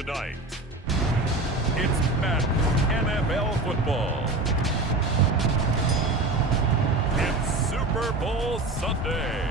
Tonight, it's Madden NFL football. It's Super Bowl Sunday.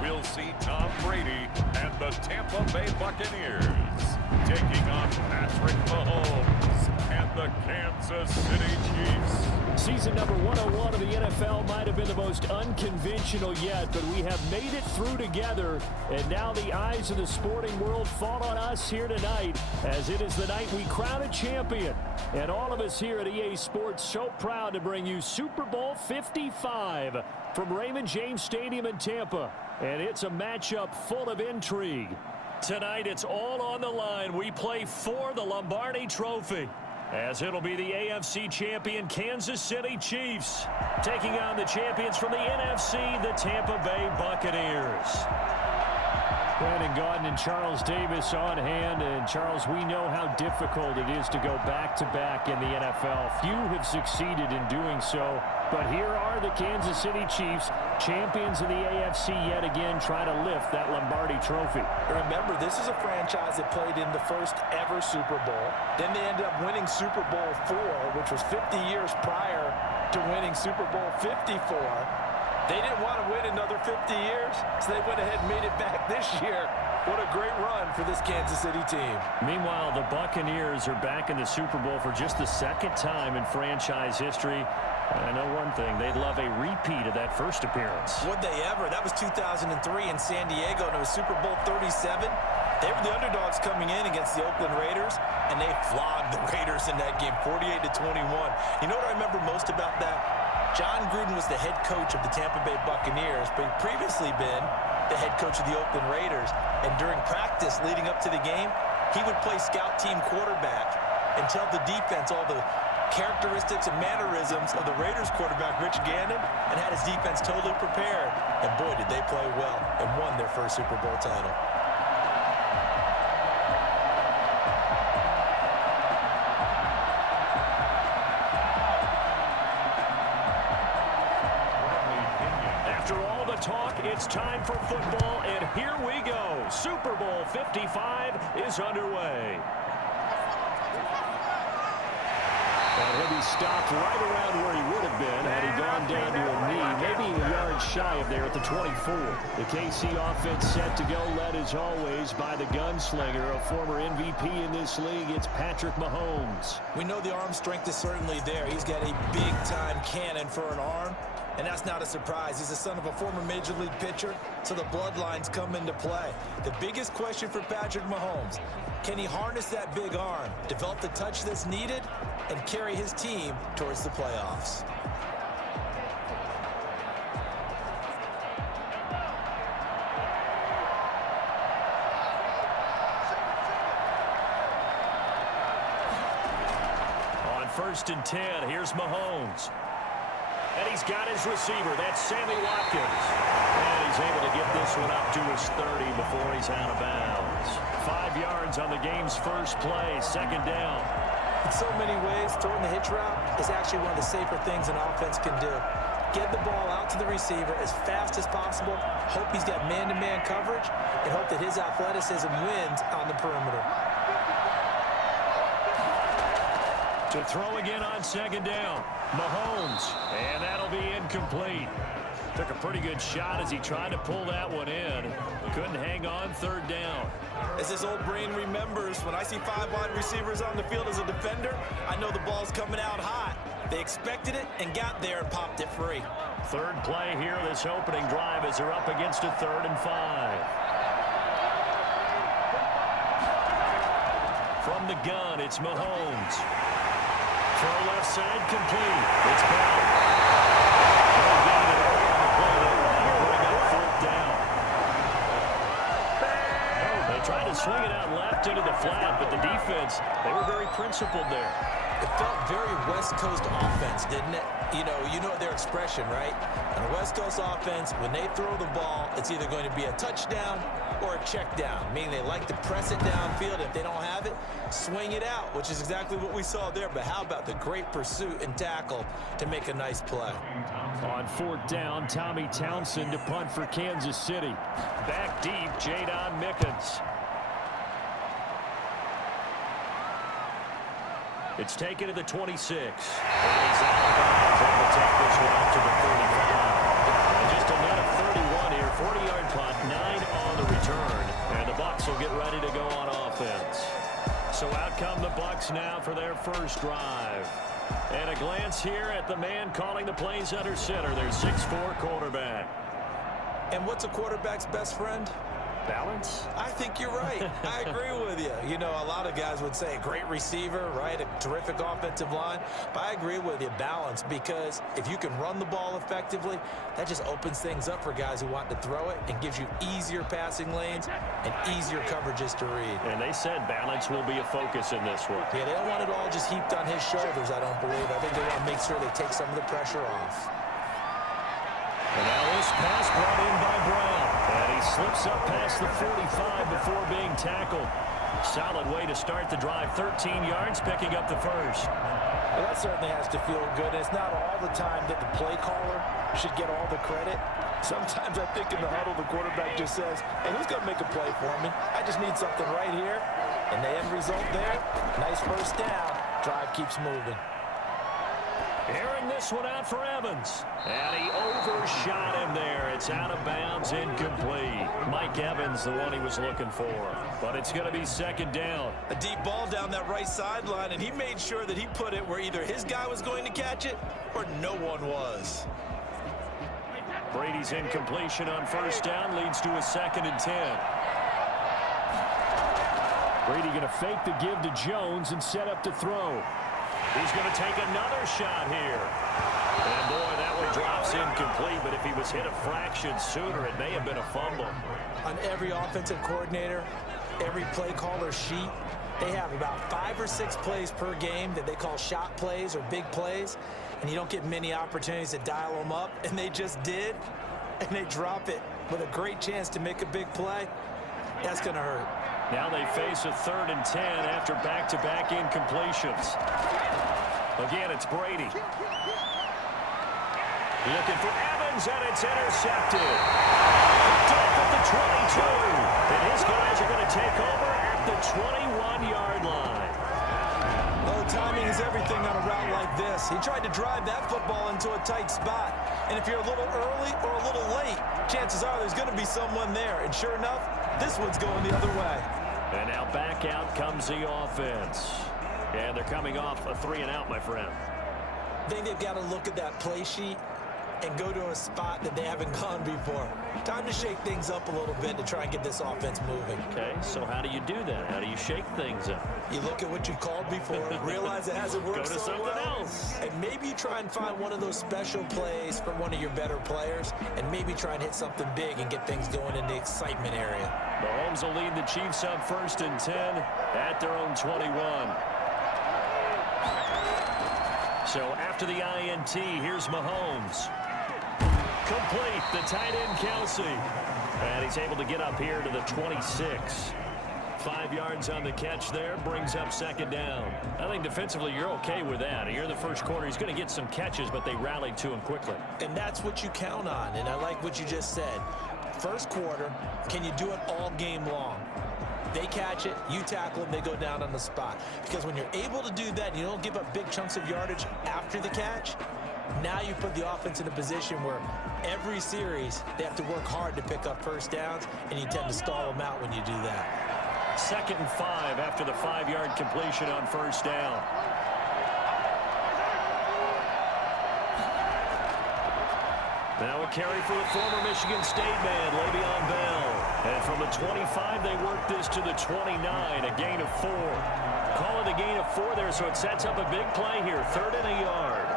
We'll see Tom Brady and the Tampa Bay Buccaneers taking on Patrick Mahomes and the Kansas City Chiefs. Season number 101 of the NFL might have been the most unconventional yet, but we have made it through together, and now the eyes of the sporting world fall on us here tonight, as it is the night we crown a champion. And all of us here at EA Sports so proud to bring you Super Bowl 55 from Raymond James Stadium in Tampa. And it's a matchup full of intrigue. Tonight, it's all on the line. We play for the Lombardi Trophy, as it'll be the AFC champion Kansas City Chiefs taking on the champions from the NFC, the Tampa Bay Buccaneers. Brandon Gaudin and Charles Davis on hand. And Charles, we know how difficult it is to go back-to-back in the NFL. Few have succeeded in doing so. But here are the Kansas City Chiefs, champions of the AFC yet again, trying to lift that Lombardi Trophy. Remember, this is a franchise that played in the first ever Super Bowl. Then they ended up winning Super Bowl IV, which was 50 years prior to winning Super Bowl 54. They didn't want to win another 50 years, so they went ahead and made it back this year. What a great run for this Kansas City team. Meanwhile, the Buccaneers are back in the Super Bowl for just the second time in franchise history. I know one thing, they'd love a repeat of that first appearance. Would they ever? That was 2003 in San Diego, and it was Super Bowl 37. They were the underdogs coming in against the Oakland Raiders, and they flogged the Raiders in that game, 48-21. You know what I remember most about that? John Gruden was the head coach of the Tampa Bay Buccaneers, but he'd previously been the head coach of the Oakland Raiders. And during practice leading up to the game, he would play scout team quarterback and tell the defense all the characteristics and mannerisms of the Raiders quarterback, Rich Gannon, and had his defense totally prepared. And boy, did they play well and won their first Super Bowl title. After all the talk, it's time for football, and here we go. Super Bowl 55 is underway. And he'll be stopped right around where he would have been had he gone down to a knee, maybe a yard shy of there at the 24. The KC offense set to go, led as always by the gunslinger, a former MVP in this league. It's Patrick Mahomes. We know the arm strength is certainly there. He's got a big-time cannon for an arm, and that's not a surprise. He's the son of a former Major League pitcher, so the bloodlines come into play. The biggest question for Patrick Mahomes, can he harness that big arm, develop the touch that's needed, and carry his team towards the playoffs? On 1st and 10, here's Mahomes. And he's got his receiver. That's Sammy Watkins. And he's able to get this one up to his 30 before he's out of bounds. 5 yards on the game's first play, 2nd down. In so many ways, throwing the hitch route is actually one of the safer things an offense can do. Get the ball out to the receiver as fast as possible, hope he's got man-to-man coverage, and hope that his athleticism wins on the perimeter. To throw again on 2nd down, Mahomes, and that'll be incomplete. Took a pretty good shot as he tried to pull that one in. Couldn't hang on 3rd down. As this old brain remembers, when I see 5 wide receivers on the field as a defender, I know the ball's coming out hot. They expected it and got there and popped it free. 3rd play here, this opening drive, as they're up against a 3rd and 5. From the gun, it's Mahomes. Throw left side, complete. It's back. No gain at all on the play there. Bring up 4th down. They tried to swing it out left into the flat, but the defense, they were very principled there. It felt very West Coast offense, didn't it? You know their expression, right? On a West Coast offense, when they throw the ball, it's either going to be a touchdown or a check down, meaning they like to press it downfield. If they don't have it, swing it out, which is exactly what we saw there. But how about the great pursuit and tackle to make a nice play? On 4th down, Tommy Townsend to punt for Kansas City. Back deep, Jadon Mickens. It's taken to the 26. And he's out of bounds, able to take this one out to the 35. And just a net of 31 here, 40-yard punt, 9 on the return. And the Bucs will get ready to go on offense. So out come the Bucs now for their first drive. And a glance here at the man calling the plays under center, their 6'4" quarterback. And what's a quarterback's best friend? Balance? I think you're right. I agree with you. You know, a lot of guys would say a great receiver, right? A terrific offensive line. But I agree with you, balance, because if you can run the ball effectively, that just opens things up for guys who want to throw it and gives you easier passing lanes and easier coverages to read. And they said balance will be a focus in this one. Yeah, they don't want it all just heaped on his shoulders, I don't believe. I think they want to make sure they take some of the pressure off. And now this pass brought in by Brown. And he slips up past the 45 before being tackled. Solid way to start the drive. 13 yards, picking up the first. Well, that certainly has to feel good. It's not all the time that the play caller should get all the credit. Sometimes I think in the huddle, the quarterback just says, hey, who's going to make a play for me? I just need something right here. And the end result there, nice first down. Drive keeps moving. Airing this one out for Evans. And he overshot him there. It's out of bounds, incomplete. Mike Evans, the one he was looking for. But it's going to be second down. A deep ball down that right sideline, and he made sure that he put it where either his guy was going to catch it or no one was. Brady's incompletion on first down leads to a 2nd and 10. Brady going to fake the give to Jones and set up to throw. He's going to take another shot here. And boy, that one drops incomplete, but if he was hit a fraction sooner, it may have been a fumble. On every offensive coordinator, every play caller sheet, they have about 5 or 6 plays per game that they call shot plays or big plays, and you don't get many opportunities to dial them up, and they just did, and they drop it with a great chance to make a big play. That's going to hurt. Now they face a 3rd and 10 after back-to-back incompletions. Again, it's Brady. Looking for Evans, and it's intercepted. Picked up at the 22. And his guys are going to take over at the 21-yard line. Oh, timing is everything on a route like this. He tried to drive that football into a tight spot. And if you're a little early or a little late, chances are there's going to be someone there. And sure enough, this one's going the other way. And now back out comes the offense. And they're coming off a 3-and-out, my friend. I think they've got to look at that play sheet and go to a spot that they haven't gone before. Time to shake things up a little bit to try and get this offense moving. Okay, so how do you do that? How do you shake things up? You look at what you called before, realize it hasn't worked Go to so something well, else. and maybe you try and find one of those special plays from one of your better players, and maybe try and hit something big and get things going in the excitement area. Mahomes will lead the Chiefs up 1st and 10 at their own 21. So after the INT, here's Mahomes. Complete, the tight end Kelsey. And he's able to get up here to the 26. 5 yards on the catch there, brings up 2nd down. I think defensively you're okay with that. Here in the first quarter, he's going to get some catches, but they rallied to him quickly. And that's what you count on, and I like what you just said. First quarter, can you do it all game long? They catch it, you tackle them, they go down on the spot. Because when you're able to do that, you don't give up big chunks of yardage after the catch, now you put the offense in a position where every series they have to work hard to pick up first downs, and you tend to stall them out when you do that. 2nd and 5 after the 5-yard completion on first down. Now a carry for the former Michigan State man, Le'Veon Bell. And from the 25, they work this to the 29, a gain of 4. Call it a gain of 4 there, so it sets up a big play here, 3rd and a yard.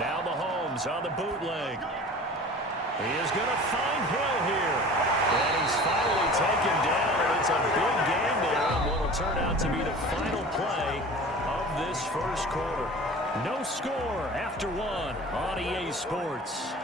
Now Mahomes on the bootleg. He is going to find Hill here. And he's finally taken down. It's a big game there on what will turn out to be the final play of this first quarter. No score after one on EA Sports.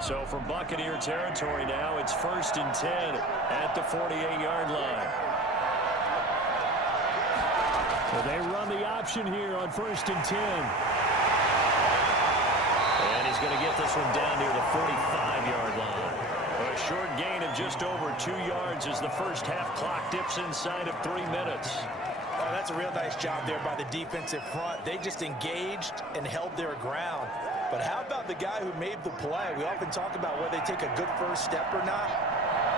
So from Buccaneer territory now, it's 1st and 10 at the 48-yard line. So they run the option here on 1st and 10. And he's going to get this one down near the 45-yard line. A short gain of just over 2 yards as the first half clock dips inside of 3 minutes. Oh, that's a real nice job there by the defensive front. They just engaged and held their ground. But how about the guy who made the play? We often talk about whether they take a good first step or not.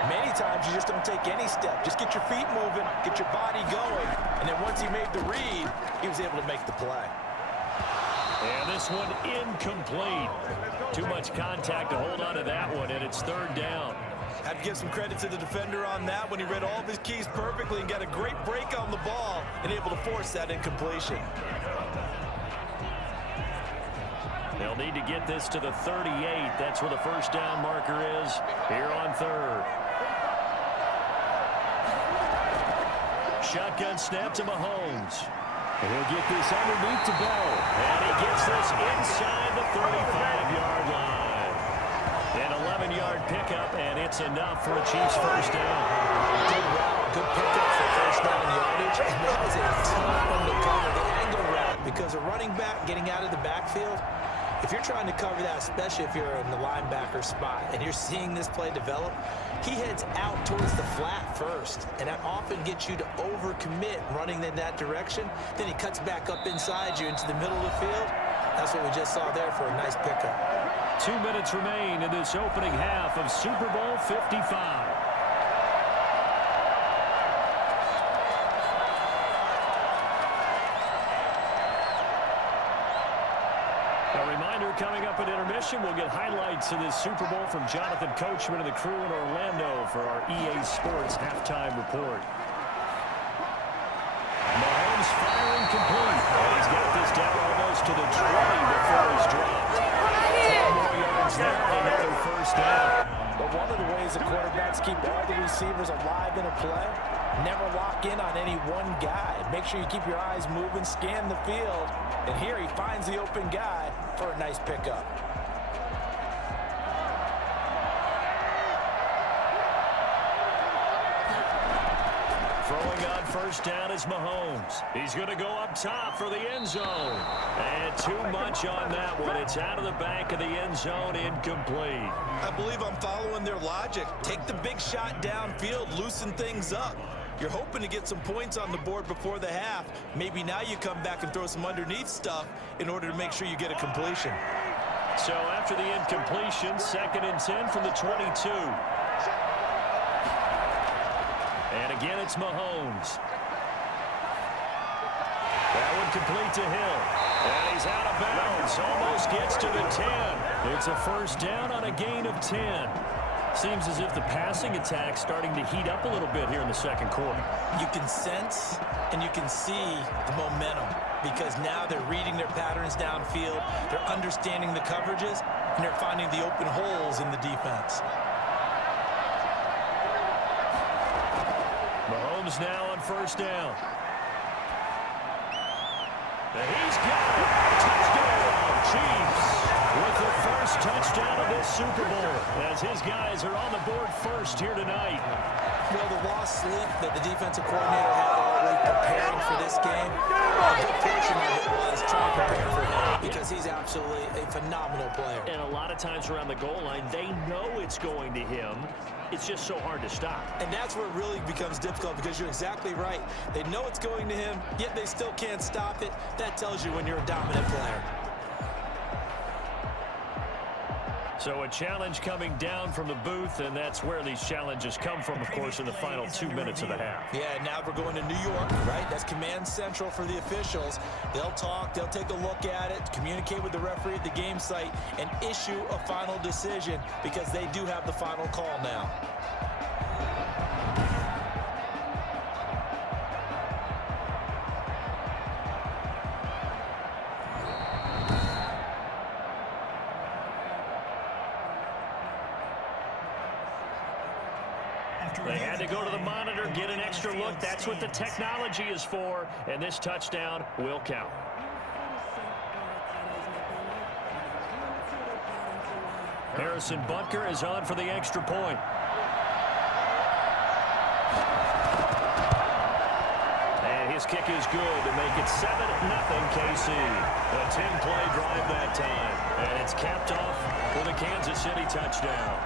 Many times you just don't take any step. Just get your feet moving, get your body going. And then once he made the read, he was able to make the play. And this one incomplete. Too much contact to hold on to that one, and it's 3rd down. I have to give some credit to the defender on that when he read all of his keys perfectly and got a great break on the ball and able to force that incompletion. They'll need to get this to the 38. That's where the first down marker is here on 3rd. Shotgun snap to Mahomes. And he'll get this underneath to Bell. And he gets this inside the 35-yard line. An 11-yard pickup, and it's enough for a Chiefs first down. Good route, good pickup for first down yardage. And that is a tough one to cover, the angle route, because a running back getting out of the backfield, if you're trying to cover that, especially if you're in the linebacker spot and you're seeing this play develop, he heads out towards the flat first, and that often gets you to overcommit running in that direction. Then he cuts back up inside you into the middle of the field. That's what we just saw there for a nice pickup. 2 minutes remain in this opening half of Super Bowl 55. Coming up at intermission, we'll get highlights of this Super Bowl from Jonathan Coachman and the crew in Orlando for our EA Sports halftime report. Mahomes firing complete. And he's got this down almost to the 20 before he's dropped. 4 more yards there, another first down. But one of the ways the quarterbacks keep all the receivers alive in a play, never lock in on any one guy. Make sure you keep your eyes moving, scan the field. And here he finds the open guy for a nice pickup. Throwing on first down is Mahomes. He's going to go up top for the end zone. And too much on that one. It's out of the back of the end zone, incomplete. I believe I'm following their logic. Take the big shot downfield, loosen things up. You're hoping to get some points on the board before the half. Maybe now you come back and throw some underneath stuff in order to make sure you get a completion. So after the incompletion, 2nd and 10 from the 22. And again, it's Mahomes. That one complete to Hill. And he's out of bounds. Almost gets to the 10. It's a first down on a gain of 10. Seems as if the passing attack's starting to heat up a little bit here in the second quarter. You can sense and you can see the momentum because now they're reading their patterns downfield, they're understanding the coverages, and they're finding the open holes in the defense. Mahomes now on first down. And he's got it. Touchdown, Chiefs. With the first touchdown of this Super Bowl, as his guys are on the board first here tonight. Well, the lost sleep that the defensive coordinator had all week preparing for this game, a good portion of it was trying to prepare for him because he's absolutely a phenomenal player. And a lot of times around the goal line, they know it's going to him. It's just so hard to stop. And that's where it really becomes difficult because you're exactly right. They know it's going to him, yet they still can't stop it. That tells you when you're a dominant player. So a challenge coming down from the booth, and that's where these challenges come from, of course, in the final 2 minutes of the half. Yeah, now we're going to New York, right? That's command central for the officials. They'll talk, they'll take a look at it, communicate with the referee at the game site, and issue a final decision because they do have the final call now. They had to go to the monitor, get an extra look. That's what the technology is for, and this touchdown will count. Harrison Butker is on for the extra point. And his kick is good to make it 7-0 KC. A 10-play drive that time, and it's capped off with a Kansas City touchdown.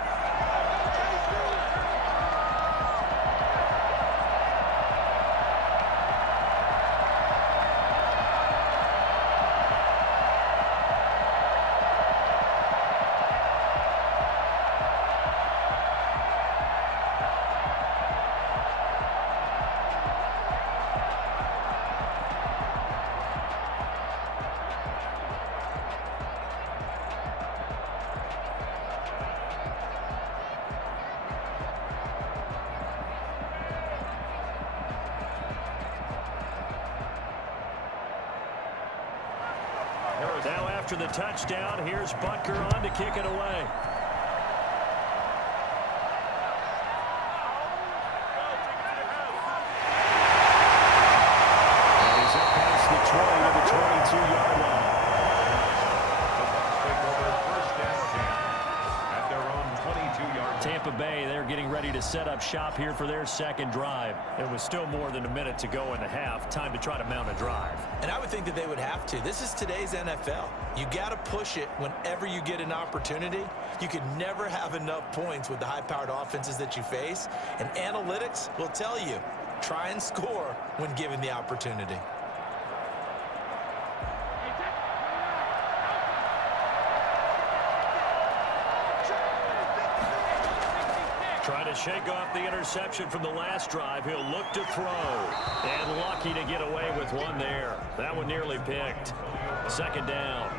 Now after the touchdown, here's Butker on to kick it away. And he's up past the 20 to the 22-yard line. At their own 22-yard. Tampa Bay, they're getting ready to set up shop here for their second drive. It was still more than a minute to go in the half. Time to try to mount a drive. And I would think that they would have to. This is today's NFL. You got to push it whenever you get an opportunity. You can never have enough points with the high-powered offenses that you face. And analytics will tell you, try and score when given the opportunity. Trying to shake off the interception from the last drive. He'll look to throw. And lucky to get away with one there. That one nearly picked. Second down.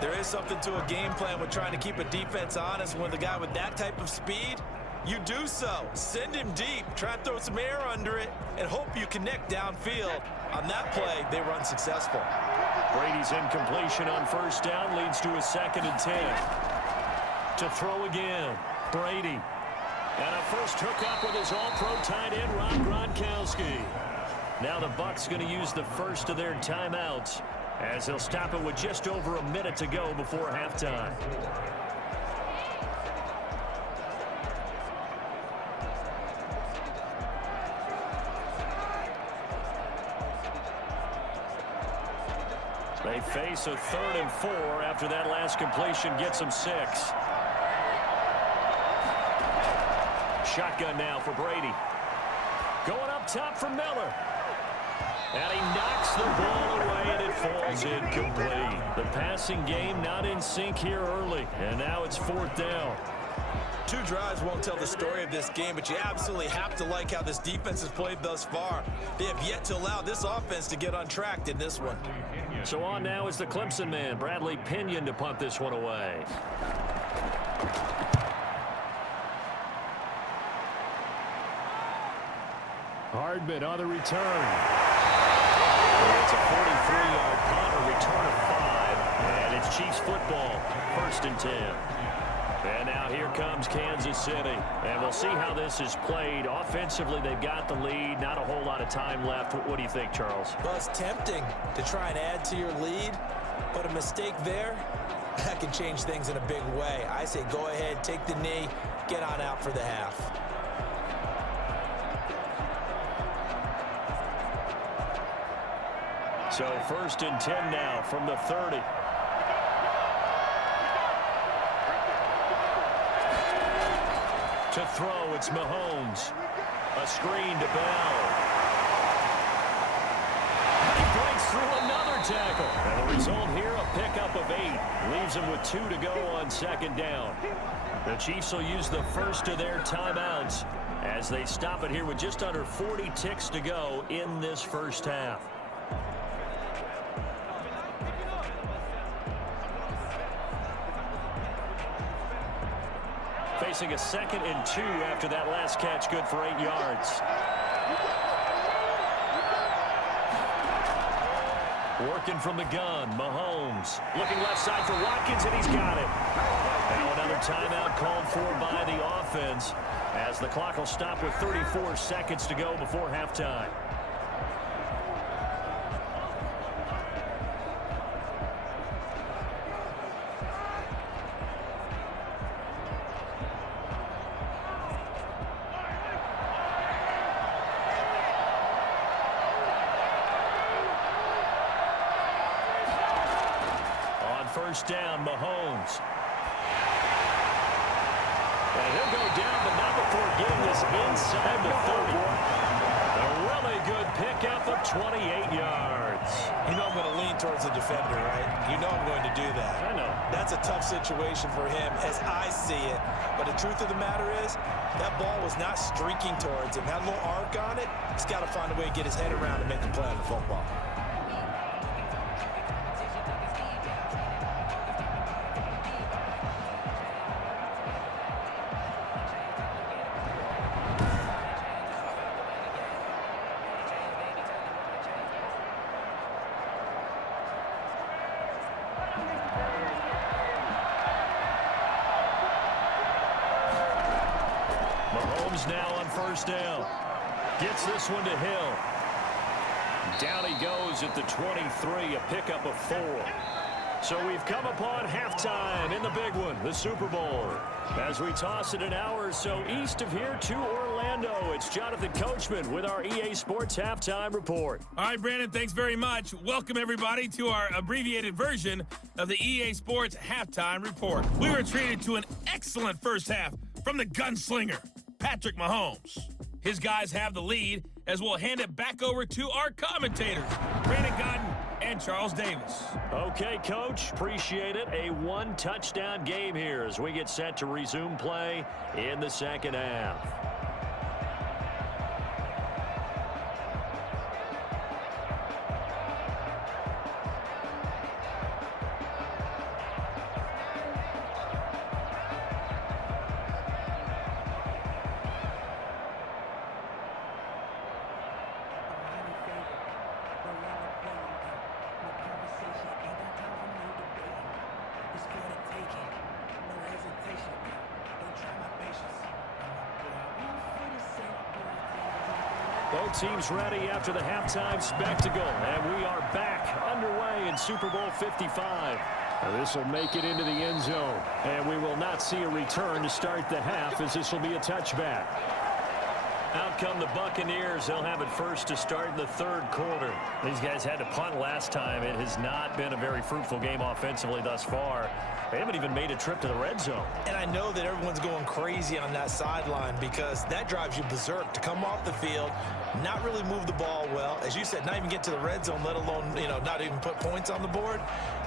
There is something to a game plan with trying to keep a defense honest. When the guy with that type of speed, you do so. Send him deep. Try and throw some air under it and hope you connect downfield. On that play, they run successful. Brady's incompletion on first down leads to a 2nd and 10. To throw again. Brady. And a first hookup with his all-pro tight end, Rob Gronkowski. Now the Bucs going to use the first of their timeouts as they'll stop it with just over a minute to go before halftime. They face a 3rd and 4 after that last completion gets them 6. Shotgun now for Brady. Going up top for Miller. And he knocks the ball away, and it falls incomplete. The passing game not in sync here early, and now it's 4th down. 2 drives won't tell the story of this game, but you absolutely have to like how this defense has played thus far. They have yet to allow this offense to get untracked in this one. So on now is the Clemson man, Bradley Pinion, to punt this one away. Hardman on the return. It's a 43-yard punt, a return of 5, and it's Chiefs football, 1st and 10. And now here comes Kansas City, and we'll see how this is played. Offensively, they've got the lead, not a whole lot of time left. What do you think, Charles? Well, it's tempting to try and add to your lead, but a mistake there, that can change things in a big way. I say go ahead, take the knee, get on out for the half. So 1st and 10 now from the 30. To throw, it's Mahomes. A screen to Bell. He breaks through another tackle. And the result here, a pickup of 8. Leaves them with 2 to go on second down. The Chiefs will use the first of their timeouts as they stop it here with just under 40 ticks to go in this first half. Facing a 2nd and 2 after that last catch, good for 8 yards. Working from the gun, Mahomes. Looking left side for Watkins, and he's got it. Now another timeout called for by the offense as the clock will stop with 34 seconds to go before halftime. First down, Mahomes. And he'll go down, but not before getting this inside the 30. A really good pickup of 28 yards. You know I'm going to lean towards the defender, right? You know I'm going to do that. I know. That's a tough situation for him as I see it. But the truth of the matter is, that ball was not streaking towards him. Had a little arc on it. He's got to find a way to get his head around and make the play on the football. Now on first down. Gets this one to Hill. Down he goes at the 23, a pickup of 4. So we've come upon halftime in the big one, the Super Bowl. As we toss it an hour or so east of here to Orlando, it's Jonathan Coachman with our EA Sports Halftime Report. All right, Brandon, thanks very much. Welcome, everybody, to our abbreviated version of the EA Sports Halftime Report. We were treated to an excellent first half from the gunslinger, Patrick Mahomes. His guys have the lead as we'll hand it back over to our commentators, Brandon Godden and Charles Davis. Okay, Coach, appreciate it. A 1-touchdown game here as we get set to resume play in the second half. Both teams ready after the halftime spectacle, and we are back underway in Super Bowl 55. This will make it into the end zone, and we will not see a return to start the half as this will be a touchback. Out come the Buccaneers. They'll have it first to start in the third quarter. These guys had to punt last time. It has not been a very fruitful game offensively thus far. They haven't even made a trip to the red zone. And I know that everyone's going crazy on that sideline because that drives you berserk to come off the field, not really move the ball well. As you said, not even get to the red zone, let alone, not even put points on the board.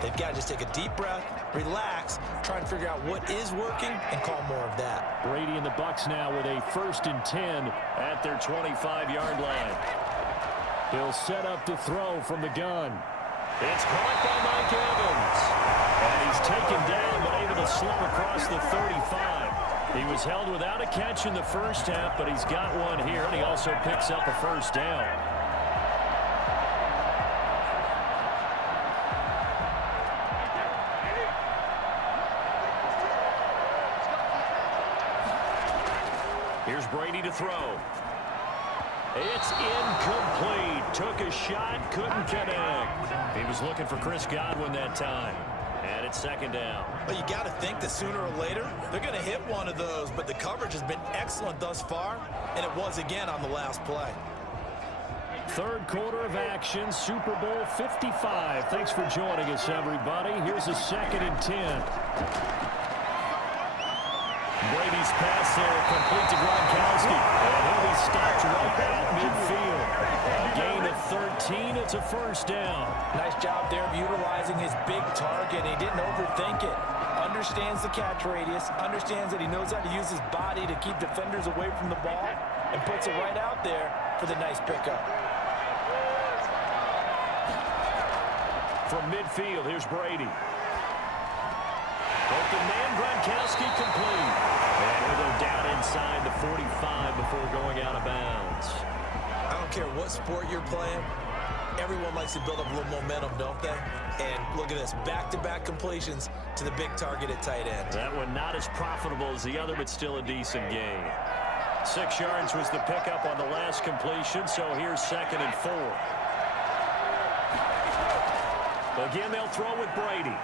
They've got to just take a deep breath, relax, try and figure out what is working, and call more of that. Brady and the Bucs now with a 1st and 10 at their 25-yard line. He'll set up to throw from the gun. It's caught by Mike Evans. And he's taken down, but able to slip across the 35. He was held without a catch in the first half, but he's got one here, and he also picks up a first down. Here's Brady to throw. It's incomplete. Took a shot, couldn't connect. He was looking for Chris Godwin that time. And it's second down. Well, you got to think that sooner or later, they're going to hit one of those, but the coverage has been excellent thus far, and it was again on the last play. Third quarter of action, Super Bowl 55. Thanks for joining us, everybody. Here's a 2nd and 10. Brady's pass there, complete to Gronkowski. And he'll be stopped right at midfield. A gain of 13. It's a first down. Nice job there of utilizing his big target. He didn't overthink it. Understands the catch radius, understands that he knows how to use his body to keep defenders away from the ball, and puts it right out there for the nice pickup. From midfield, here's Brady. Open man, Gronkowski complete. And he'll go down inside the 45 before going out of bounds. I don't care what sport you're playing. Everyone likes to build up a little momentum, don't they? And look at this, back-to-back completions to the big target at tight end. That one not as profitable as the other, but still a decent gain. 6 yards was the pickup on the last completion, so here's 2nd and 4. Again, they'll throw with Brady.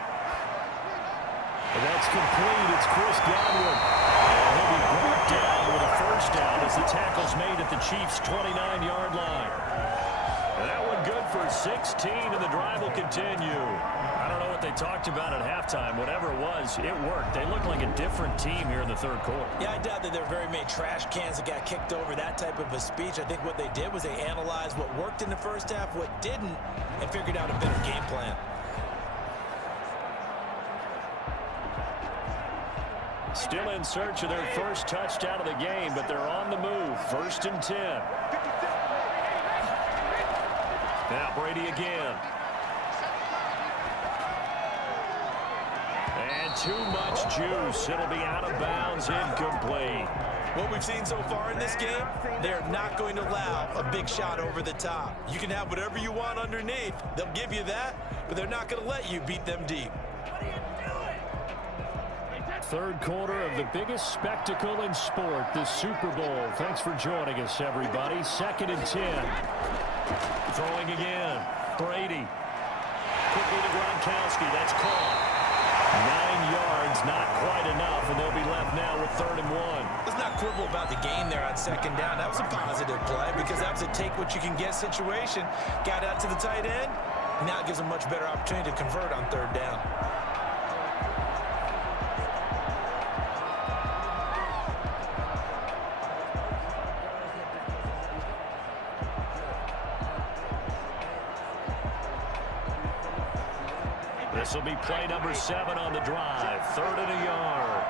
And that's complete. It's Chris Godwin. And he'll be brought down with a first down as the tackle's made at the Chiefs' 29-yard line. And that one good for 16, and the drive will continue. I don't know what they talked about at halftime. Whatever it was, it worked. They looked like a different team here in the third quarter. Yeah, I doubt that there were very many trash cans that got kicked over, that type of a speech. I think what they did was they analyzed what worked in the first half, what didn't, and figured out a better game plan. Still in search of their first touchdown of the game, but they're on the move. 1st and 10. Now Brady again. And too much juice. It'll be out of bounds, incomplete. What we've seen so far in this game, they're not going to allow a big shot over the top. You can have whatever you want underneath. They'll give you that, but they're not going to let you beat them deep. Third quarter of the biggest spectacle in sport, the Super Bowl. Thanks for joining us, everybody. 2nd and 10. Throwing again. Brady. Quickly to Gronkowski. That's caught. 9 yards, not quite enough, and they'll be left now with 3rd and 1. Let's not quibble about the gain there on 2nd down. That was a positive play because that was a take-what-you-can-get situation. Got out to the tight end. Now it gives them much better opportunity to convert on 3rd down. This will be play number 7 on the drive. 3rd and a yard.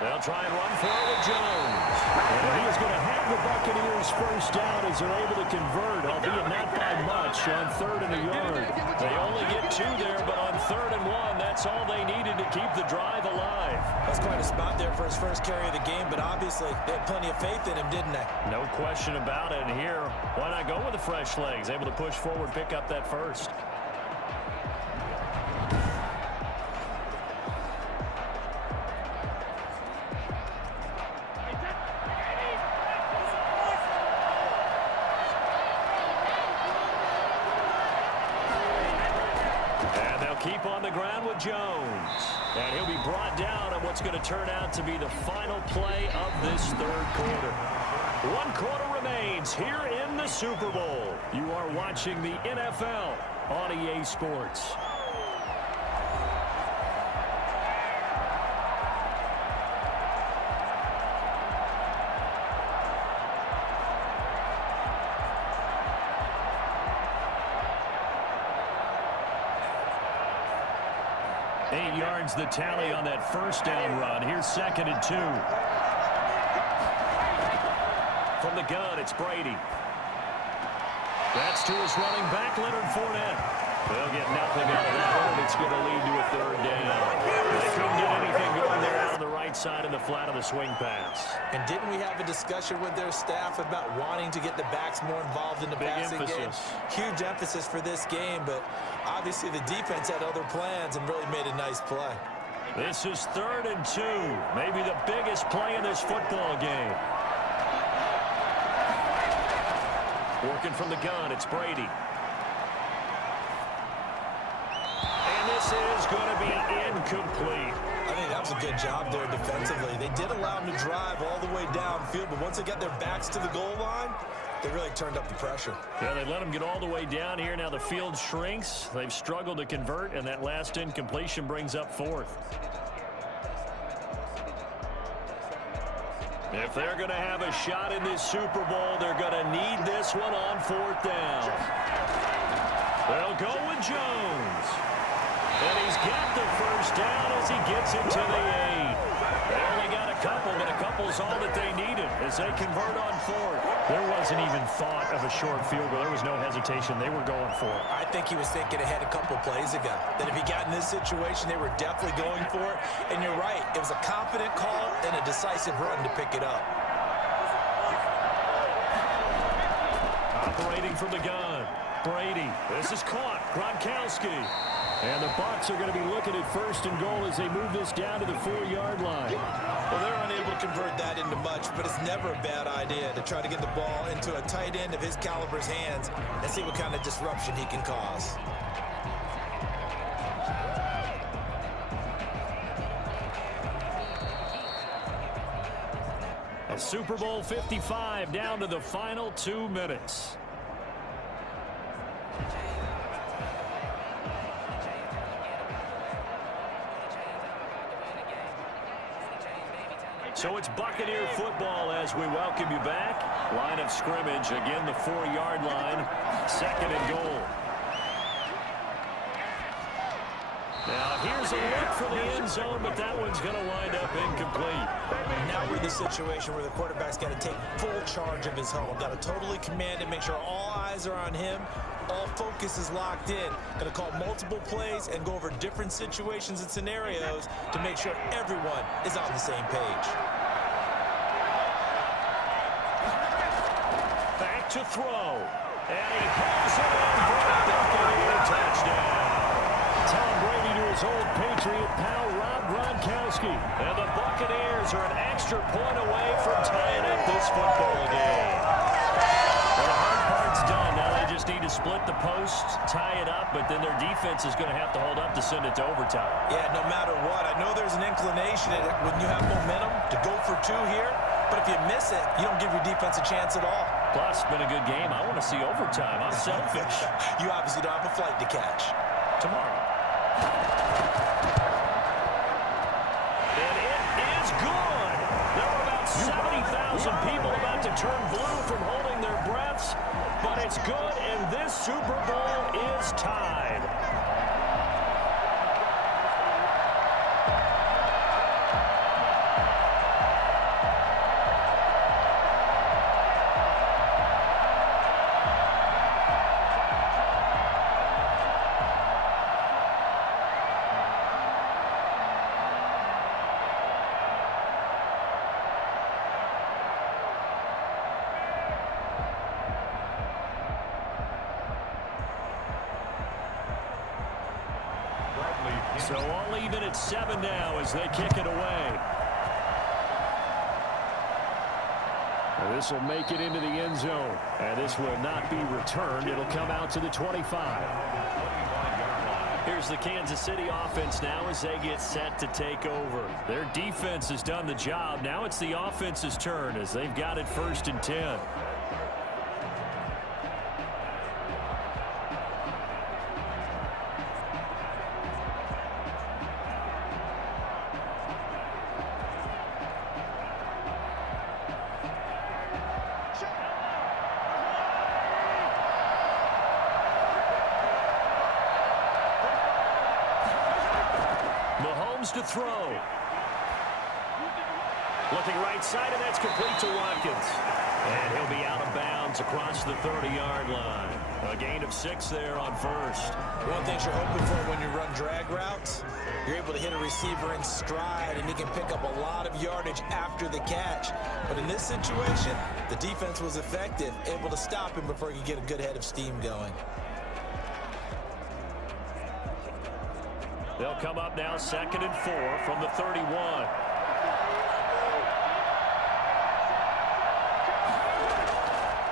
They'll try and run for it with Jones. And he is going to have the Buccaneers first down as they're able to convert, albeit not by much, on 3rd and a yard. They only get 2 there, but on 3rd and 1, that's all they needed to keep the drive alive. That's quite a spot there for his first carry of the game, but obviously they had plenty of faith in him, didn't they? No question about it. And here, why not go with the fresh legs? Able to push forward, pick up that first. Keep on the ground with Jones. And he'll be brought down on what's going to turn out to be the final play of this third quarter. 1 quarter remains here in the Super Bowl. You are watching the NFL on EA Sports. The tally on that first down run. Here's 2nd and 2. From the gun, it's Brady. That's to his running back, Leonard Fournette. They'll get nothing out of that one. It's going to lead to a 3rd down. They couldn't get anything going there out on the right side in the flat of the swing pass. And didn't we have a discussion with their staff about wanting to get the backs more involved in the passing game? Huge emphasis for this game, but obviously the defense had other plans and really made a nice play. This is 3rd and 2. Maybe the biggest play in this football game. Working from the gun, it's Brady. And this is going to be incomplete. I think that was a good job there defensively. They did allow them to drive all the way downfield, but once they got their backs to the goal line, they really turned up the pressure. Yeah, they let them get all the way down here. Now the field shrinks. They've struggled to convert, and that last incompletion brings up 4th. If they're going to have a shot in this Super Bowl, they're going to need this one on 4th down. They'll go with Jones. And he's got the first down as he gets it to the 8. They only got a couple, but a couple's all that they needed as they convert on 4th. There wasn't even thought of a short field goal. There was no hesitation. They were going for it. I think he was thinking ahead a couple plays ago. That if he got in this situation, they were definitely going for it. And you're right. It was a confident call and a decisive run to pick it up. Operating from the gun. Brady. This is caught. Gronkowski. And the Bucs are going to be looking at 1st and goal as they move this down to the 4-yard line. Well, they're unable to convert that into much, but it's never a bad idea to try to get the ball into a tight end of his caliber's hands and see what kind of disruption he can cause. A Super Bowl 55 down to the final 2 minutes. So it's Buccaneer football as we welcome you back. Line of scrimmage, again the 4-yard line, 2nd and goal. Now here's a look for the end zone, but that one's going to wind up incomplete. Now we're in the situation where the quarterback's got to take full charge of his home. Got to totally command it, make sure all eyes are on him. All focus is locked in. Going to call multiple plays and go over different situations and scenarios to make sure everyone is on the same page. Back to throw. And he pulls it in for a Buccaneer touchdown. Tom Brady to his old Patriot pal, Rob Gronkowski. And the Buccaneers are an extra point away from tying up this football game. Well, the hard part's done. Now they just need to split the post, tie it up, but then their defense is going to have to hold up to send it to overtime. Yeah, no matter what. I know there's an inclination when you have momentum to go for 2 here, but if you miss it, you don't give your defense a chance at all. Plus, it's been a good game. I want to see overtime. I'm selfish. You obviously don't have a flight to catch. Tomorrow. And it is good. There were about 70,000 people about to turn blue from holding their breaths, but it's good, and this Super Bowl is tied. So all even at 7 now as they kick it away. This will make it into the end zone. And this will not be returned. It'll come out to the 25. Here's the Kansas City offense now as they get set to take over. Their defense has done the job. Now it's the offense's turn as they've got it 1st and 10. To throw. Looking right side, and that's complete to Watkins. And he'll be out of bounds across the 30-yard line. A gain of 6 there on 1st. One thing you're hoping for when you run drag routes, you're able to hit a receiver in stride, and he can pick up a lot of yardage after the catch. But in this situation, the defense was effective, able to stop him before he could get a good head of steam going. They'll come up now 2nd and 4 from the 31.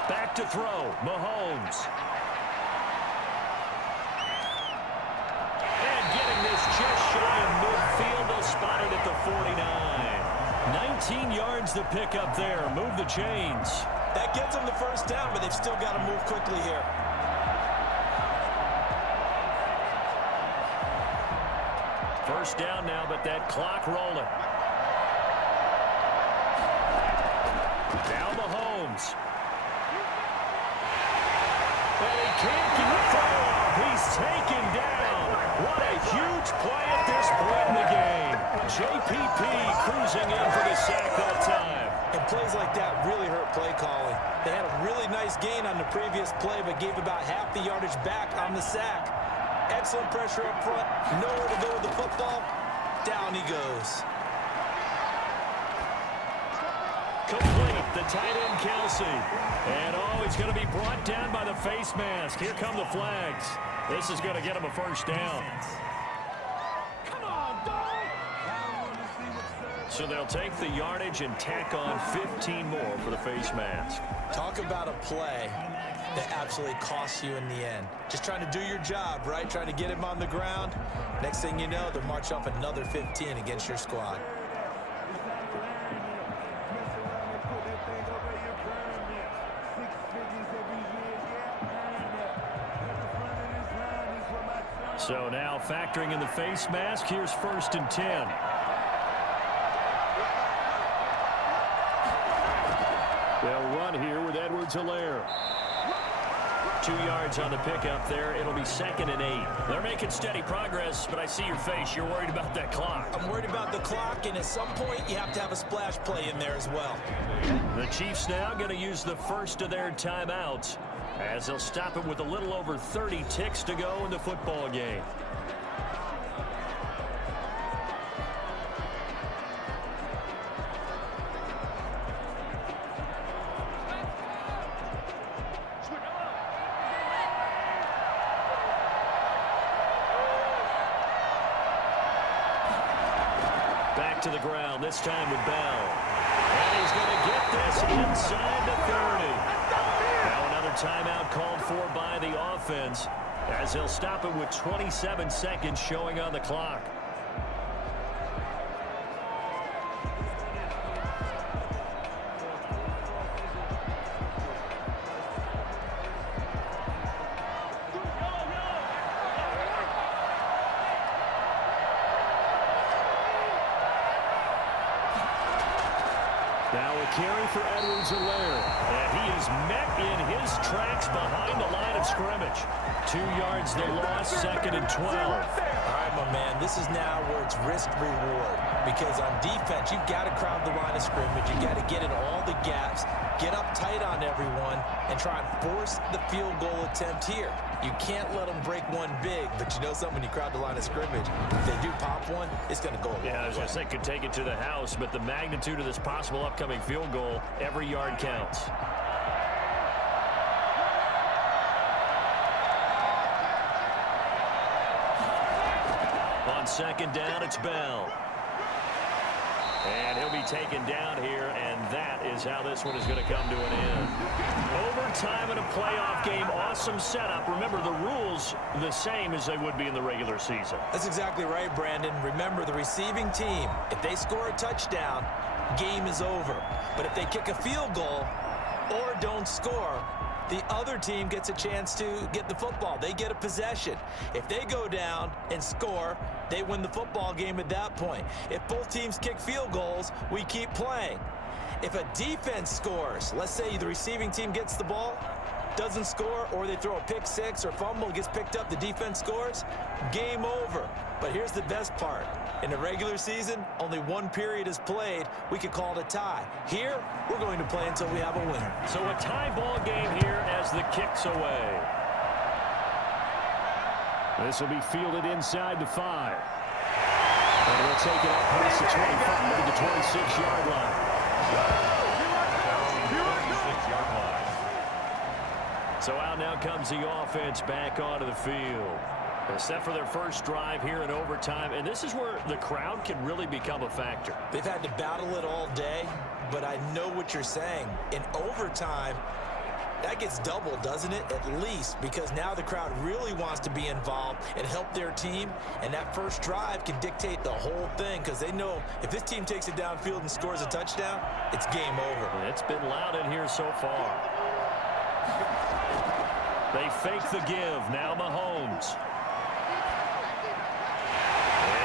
Back to throw. Mahomes. And getting this just shy of midfield. They'll spot it at the 49. 19 yards to pick up there. Move the chains. That gets them the first down, but they've still got to move quickly here. First down now, but that clock rolling. Now Mahomes. And he can't get the throw off. He's taken down. What a huge play at this point in the game. JPP cruising in for the sack that time. And plays like that really hurt play calling. They had a really nice gain on the previous play, but gave about half the yardage back on the sack. Excellent pressure up front. Nowhere to go with the football. Down he goes. Complete, the tight end Kelsey. And he's going to be brought down by the face mask. Here come the flags. This is going to get him a first down. Come on, dog! So they'll take the yardage and tack on 15 more for the face mask. Talk about a play that absolutely costs you in the end. Just trying to do your job, right? Trying to get him on the ground. Next thing you know, they'll march off another 15 against your squad. So now factoring in the face mask, here's 1st and 10. They'll run here with Edwards-Helaire. 2 yards on the pickup there. It'll be 2nd and 8. They're making steady progress, but I see your face. You're worried about that clock. I'm worried about the clock, and at some point, you have to have a splash play in there as well. The Chiefs now going to use the first of their timeouts, as they'll stop it with a little over 30 ticks to go in the football game. Back to the ground, this time with Bell. And he's going to get this inside the 30. Now another timeout called for by the offense, as they'll stop it with 27 seconds showing on the clock. Now a carry for Edwards-Helaire, and he is met in his tracks behind the line of scrimmage. 2 yards the loss, 2nd and 12. All right, my man, this is now where it's risk-reward, because on defense, you've got to crowd the line of scrimmage. You've got to get in all the gaps, get up tight on everyone, and try and force the field goal attempt here. You can't let them break one big, but you know something, when you crowd the line of scrimmage, if they do pop one, it's going to go a long way. Yeah, I was going to say could take it to the house, but the magnitude of this possible upcoming field goal, every yard counts. On 2nd down, it's Bell. And he'll be taken down here, and that is how this one is going to come to an end. Overtime in a playoff game, awesome setup. Remember, the rules the same as they would be in the regular season. That's exactly right, Brandon. Remember, the receiving team, if they score a touchdown, game is over. But if they kick a field goal or don't score, the other team gets a chance to get the football. They get a possession. If they go down and score, they win the football game at that point. If both teams kick field goals, we keep playing. If a defense scores, let's say the receiving team gets the ball, doesn't score, or they throw a pick six or fumble, gets picked up, the defense scores, game over. But here's the best part. In the regular season, only one period is played. We could call it a tie. Here, we're going to play until we have a winner. So a tie ball game here as the kick's away. This will be fielded inside the 5. And we'll take it up past the 25 to the 26-yard line. So out now comes the offense back onto the field. They're set for their first drive here in overtime, and this is where the crowd can really become a factor. They've had to battle it all day, but I know what you're saying. In overtime, that gets doubled, doesn't it? At least, because now the crowd really wants to be involved and help their team, and that first drive can dictate the whole thing, because they know if this team takes it downfield and scores a touchdown, it's game over. It's been loud in here so far. They fake the give. Now Mahomes.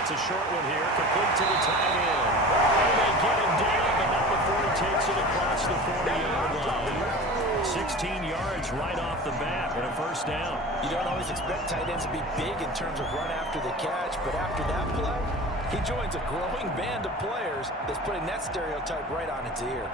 It's a short one here, complete to the tight end. And they get him down, but not before he takes it across past the 40-yard line. 16 yards right off the bat and a first down. You don't always expect tight ends to be big in terms of run after the catch, but after that play, he joins a growing band of players that's putting that stereotype right on its ear.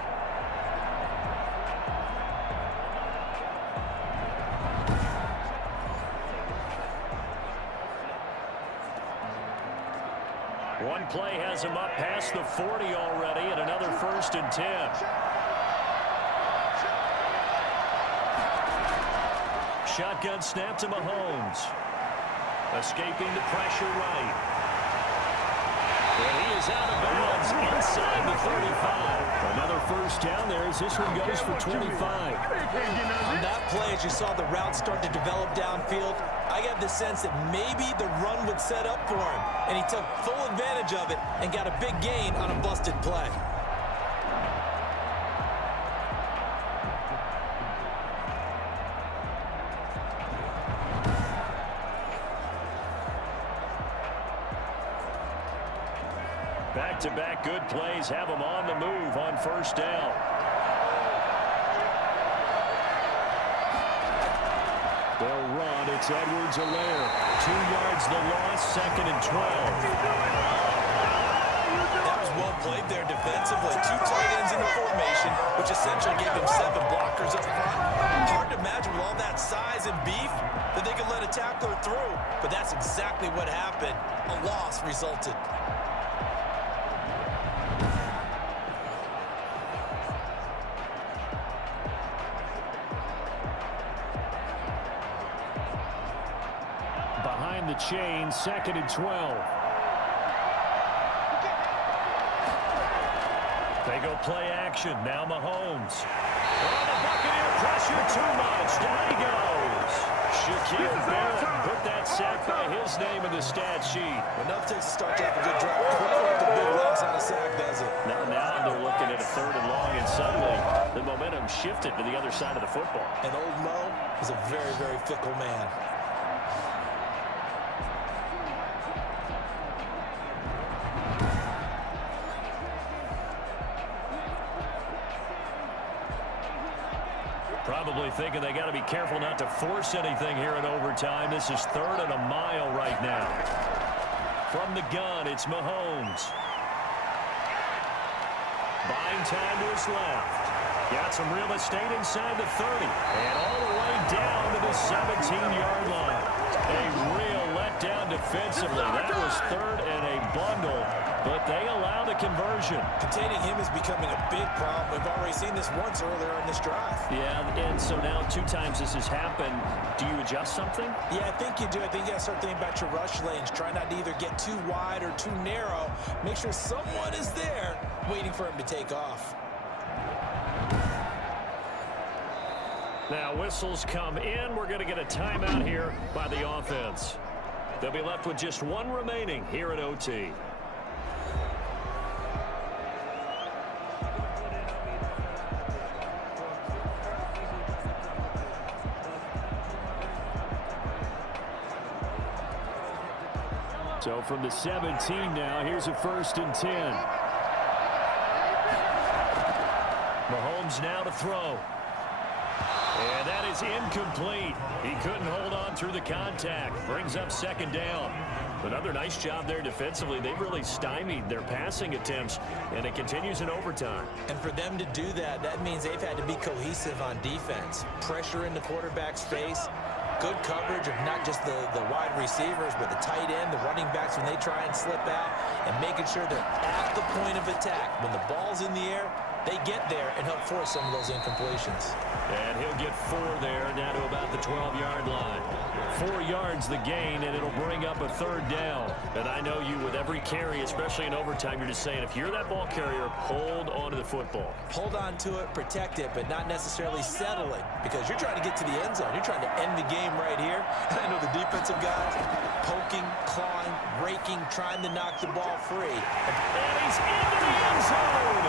One play has him up past the 40 already, and another 1st and 10. Shotgun snap to Mahomes. Escaping the pressure right. And he is out of bounds inside the 35. Another first down there as this one goes for 25. On that play, as you saw the route start to develop downfield, I got the sense that maybe the run would set up for him, and he took full advantage of it and got a big gain on a busted play. Back-to-back good plays have him on the move on first down. They'll run. It's Edwards-Helaire. 2 yards the loss, 2nd and 12. That was well played there defensively. 2 tight ends in the formation, which essentially gave him 7 blockers up front. Hard to imagine with all that size and beef that they could let a tackler through, but that's exactly what happened. A loss resulted. Behind the chain, 2nd and 12. They go play action. Now Mahomes. Oh, the Buccaneer pressure too much. Down he goes. Shaquille Barrett put that sack by his name in the stat sheet. Enough takes to start to have a good drive. 12 with the big loss on a sack, does it? Now they're looking at a 3rd and long, and suddenly the momentum shifted to the other side of the football. And old Mo is a very, very fickle man. Probably thinking they got to be careful not to force anything here in overtime. This is 3rd and a mile right now. From the gun, it's Mahomes. Buying time to his left. Got some real estate inside the 30. And all the way down to the 17-yard line. A real letdown defensively. That was 3rd and a bundle, but they allow the conversion. Containing him is becoming a big problem. We've already seen this once earlier in this drive. Yeah, and so now 2 times this has happened. Do you adjust something? Yeah, I think you do. I think you got to start thinking about your rush lanes. Try not to either get too wide or too narrow. Make sure someone is there waiting for him to take off. Now whistles come in. We're going to get a timeout here by the offense. They'll be left with just 1 remaining here at OT. So from the 17 now, here's a 1st and 10. Mahomes now to throw. And that is incomplete. He couldn't hold on through the contact. Brings up 2nd down. Another nice job there defensively. They've really stymied their passing attempts, and it continues in overtime. And for them to do that, that means they've had to be cohesive on defense. Pressure in the quarterback's face. Good coverage of not just the wide receivers, but the tight end, the running backs when they try and slip out, and making sure they're at the point of attack. When the ball's in the air, they get there and help force some of those incompletions. And he'll get 4 there, down to about the 12-yard line. 4 yards the gain, and it'll bring up a 3rd down. And I know you, with every carry, especially in overtime, you're just saying, if you're that ball carrier, hold on to the football. Hold on to it, protect it, but not necessarily settling, because you're trying to get to the end zone. You're trying to end the game right here. I know the defensive guys poking, clawing, raking, trying to knock the ball free. And he's into the end zone.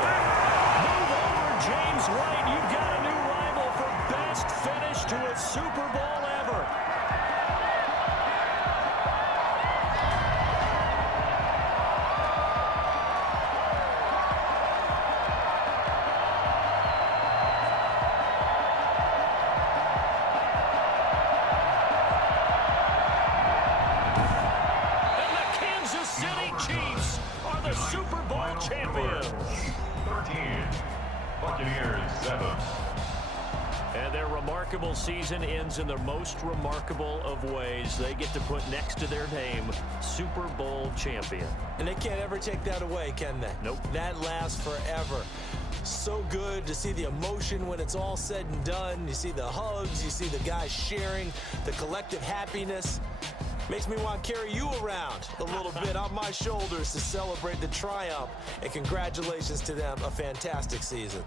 Move over, James White. You've got a new rival for best finish to a Super Bowl ever. Buccaneers 7. And their remarkable season ends in the most remarkable of ways. They get to put next to their name, Super Bowl champion. And they can't ever take that away, can they? Nope. That lasts forever. So good to see the emotion when it's all said and done. You see the hugs, you see the guys sharing, the collective happiness. Makes me want to carry you around a little bit on my shoulders to celebrate the triumph. And congratulations to them, a fantastic season.